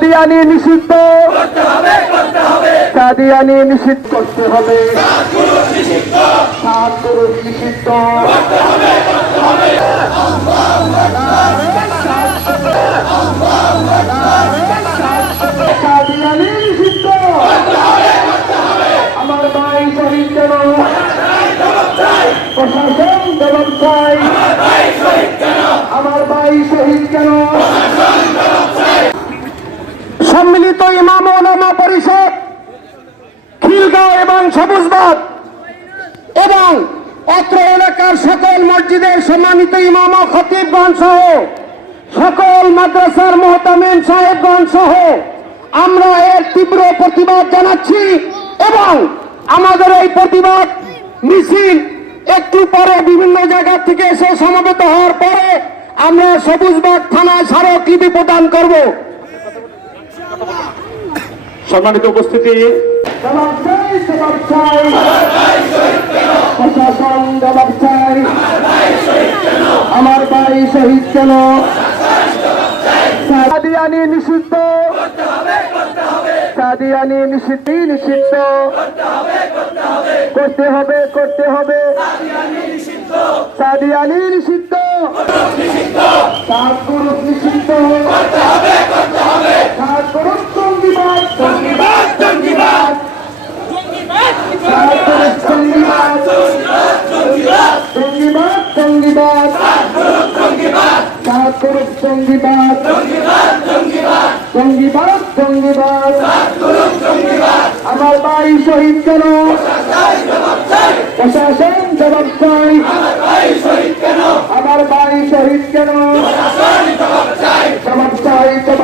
কাদিয়ানি নিষিদ্ধ। কাদিয়ানি নিষিদ্ধ করতে হবে। নিষিদ্ধ। আমার ভাই শহীদ কেন প্রশাসন জবাব চাই আমার ভাই শহীদ কেন সম্মিলিত ইমাম ওলামা পরিষদ, খিলগাঁও এবং সবুজবাগ এবং অত্র এলাকার সকল মসজিদের সম্মানিত ইমাম ও খতিবগণ সহ সকল মাদ্রাসার মোহতামিন সাহেবগণ সহ আমরা এর তীব্র প্রতিবাদ জানাচ্ছি এবং আমাদের এই প্রতিবাদ মিছিল একটু পরে বিভিন্ন জায়গা থেকে এসে সমবেত হওয়ার পরে আমরা সবুজবাগ থানায় স্মারকলিপি প্রদান করব। সম্মানিত উপস্থিতি। জবাব চাই প্রশাসন জবাব চাই। আমার ভাই শহীদ কেন? কাদিয়ানি নিষিদ্ধ। কাদিয়ানি নিষিদ্ধ নিষিদ্ধ। করতে হবে করতে হবে। সাত নিষিদ্ধ সাত পুরুষ জঙ্গিবাদ জঙ্গিবাদ জঙ্গিবাদ সাত পুরুষ জঙ্গিবাদ জঙ্গিবাদ জঙ্গিবাদ সাত করুক জঙ্গিবাদ। জঙ্গিবাদ জঙ্গিবাদ আমার ভাই শহীদ কেন? প্রশাসন জবাব চাই। আমার ভাই শহীদ কেন? জবাব চাই জবাব